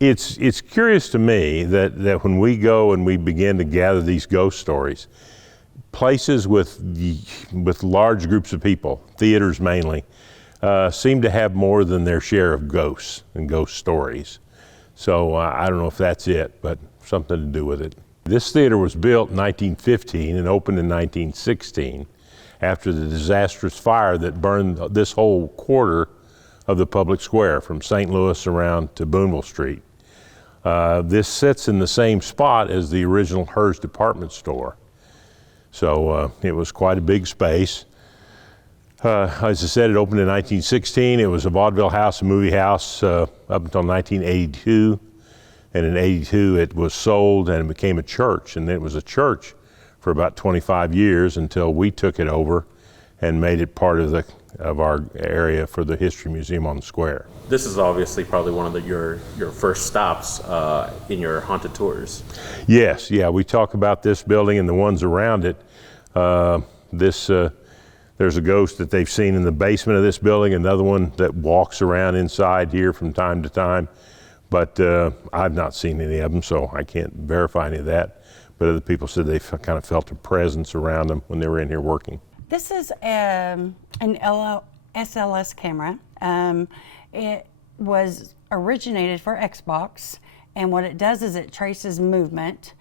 It's curious to me that when we go and we begin to gather these ghost stories, places with large groups of people, theaters mainly, seem to have more than their share of ghosts and ghost stories. So I don't know if that's it, but something to do with it. This theater was built in 1915 and opened in 1916 after the disastrous fire that burned this whole quarter of the public square from St. Louis around to Boonville Street. This sits in the same spot as the original Herz department store. So it was quite a big space. As I said, it opened in 1916. It was a vaudeville house, a movie house, up until 1982. And in 82, it was sold and it became a church. And it was a church for about 25 years until we took it over and made it part of our area for the History Museum on the square. This is obviously probably one of your first stops in your haunted tours. Yes, yeah, we talk about this building and the ones around it. There's a ghost that they've seen in the basement of this building, another one that walks around inside here from time to time. But I've not seen any of them, so I can't verify any of that. But other people said they kind of felt a presence around them when they were in here working. This is an SLS camera. It was originated for Xbox, and what it does is it traces movement,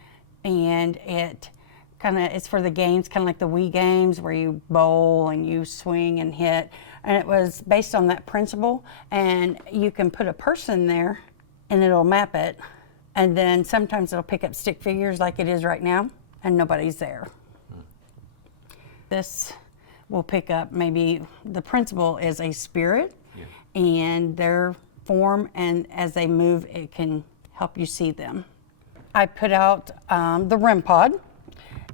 and it's for the games, kind of like the Wii games where you bowl and you swing and hit. And it was based on that principle, and you can put a person there and it'll map it, and then sometimes it'll pick up stick figures like it is right now, and nobody's there. This will pick up maybe the principle is a spirit, and their form, and as they move, it can help you see them. I put out the REM pod.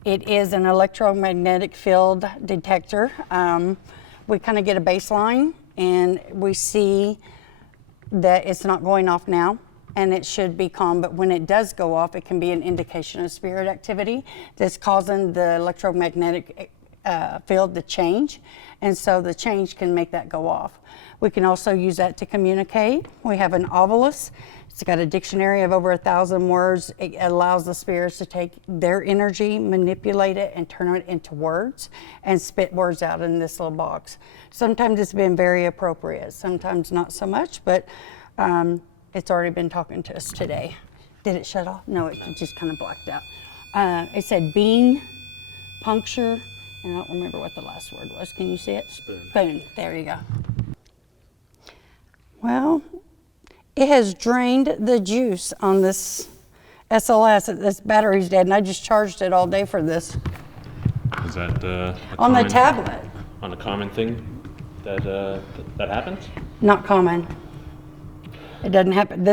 It is an electromagnetic field detector. We kind of get a baseline, and we see that it's not going off now, and it should be calm, but when it does go off, it can be an indication of spirit activity that's causing the electromagnetic field to change, and so the change can make that go off. We can also use that to communicate. We have an ovilus. It's got a dictionary of over 1,000 words. It allows the spirits to take their energy, manipulate it, and turn it into words, and spit words out in this little box. Sometimes it's been very appropriate, sometimes not so much, but it's already been talking to us today. Did it shut off? No, it just kind of blacked out. It said bean, puncture, and I don't remember what the last word was. Can you see it? Spoon. Spoon, there you go. Well, it has drained the juice on this SLS. This battery's dead, and I just charged it all day for this. Is that on the tablet? On a common thing that happens? Not common. It doesn't happen.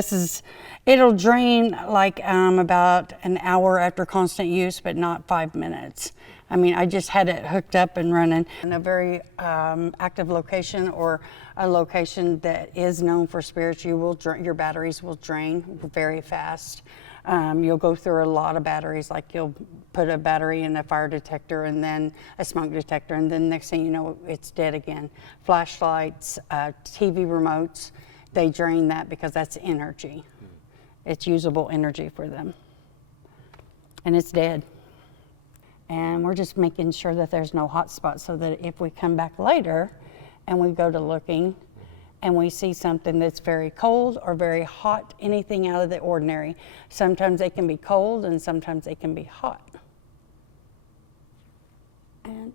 It'll drain like about an hour after constant use, but not 5 minutes. I mean, I just had it hooked up and running. In a very active location or a location that is known for spirits, your batteries will drain very fast. You'll go through a lot of batteries, like you'll put a battery in a fire detector and then a smoke detector, and then next thing you know, it's dead again. Flashlights, TV remotes, they drain that because that's energy. It's usable energy for them. And it's dead. And we're just making sure that there's no hot spots so that if we come back later and we go to looking and we see something that's very cold or very hot, anything out of the ordinary, sometimes they can be cold and sometimes they can be hot. And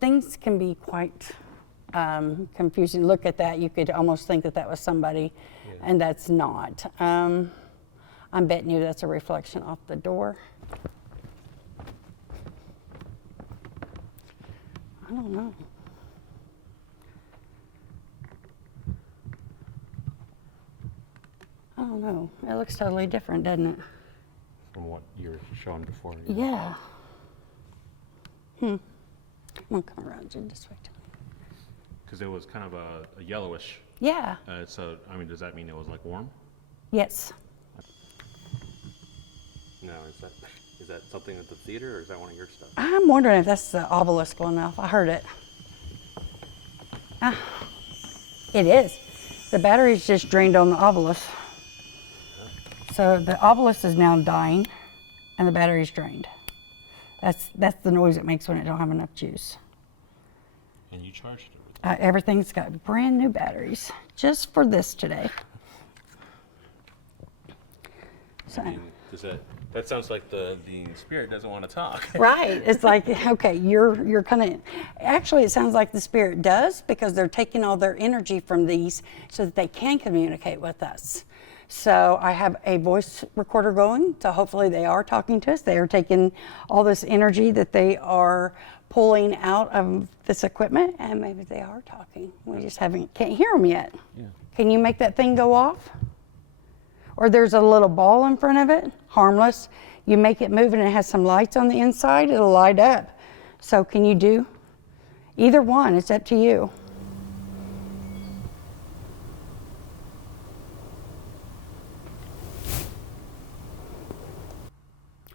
things can be quite confusing. Look at that, you could almost think that that was somebody, and that's not. I'm betting you that's a reflection off the door. I don't know. I don't know. It looks totally different, doesn't it? From what you were showing before. Yeah. I'm gonna come around you this way too. Because it was kind of a yellowish. Yeah. I mean, does that mean it was like warm? Yes. No, is that something at the theater, or is that one of your stuff? I'm wondering if that's the obelisk going off. I heard it. It is. The battery's just drained on the obelisk. So the obelisk is now dying and the battery's drained. That's the noise it makes when it don't have enough juice. And you charged it. Everything's got brand new batteries just for this today. So, That sounds like the spirit doesn't want to talk. right, it's like, okay, you're kind of, actually it sounds like the spirit does, because they're taking all their energy from these so that they can communicate with us. So I have a voice recorder going, so hopefully they are talking to us. They are taking all this energy that they are pulling out of this equipment, and maybe they are talking. We just can't hear them yet. Yeah. Can you make that thing go off? Or there's a little ball in front of it, harmless. You make it move and it has some lights on the inside, it'll light up. So can you do either one? It's up to you.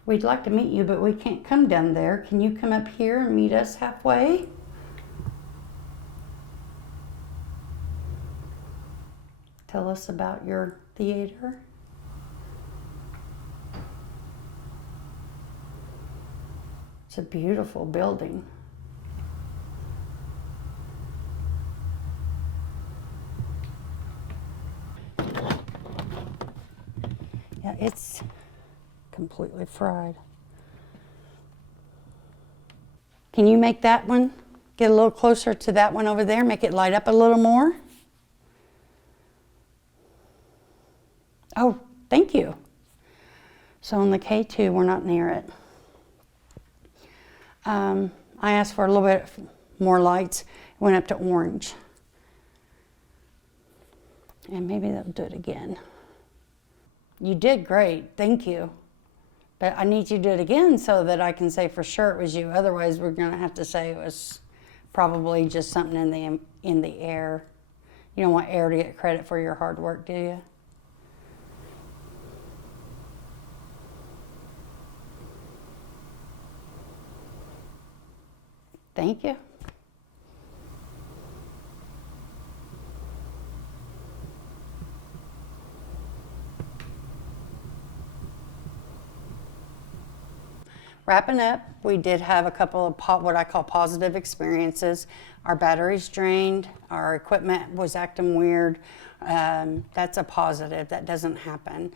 We'd like to meet you, but we can't come down there. Can you come up here and meet us halfway? Tell us about your theater. It's a beautiful building. Yeah, it's completely fried. Can you make that one? Get a little closer to that one over there, make it light up a little more. Oh, thank you. So on the K2, we're not near it. I asked for a little bit more lights, it went up to orange. And maybe they'll do it again. You did great, thank you. But I need you to do it again so that I can say for sure it was you. Otherwise, we're gonna have to say it was probably just something in the air. You don't want air to get credit for your hard work, do you? Thank you. Wrapping up, we did have a couple of what I call positive experiences. Our batteries drained, our equipment was acting weird. That's a positive, that doesn't happen.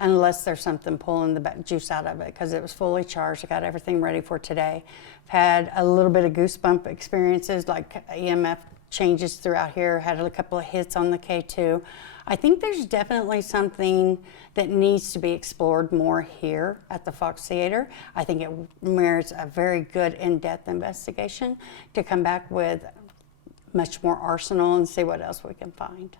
Unless there's something pulling the juice out of it, because it was fully charged. I got everything ready for today. I've had a little bit of goosebump experiences, like EMF changes throughout here, had a couple of hits on the K2. I think there's definitely something that needs to be explored more here at the Fox Theater. I think it merits a very good in-depth investigation to come back with much more arsenal and see what else we can find.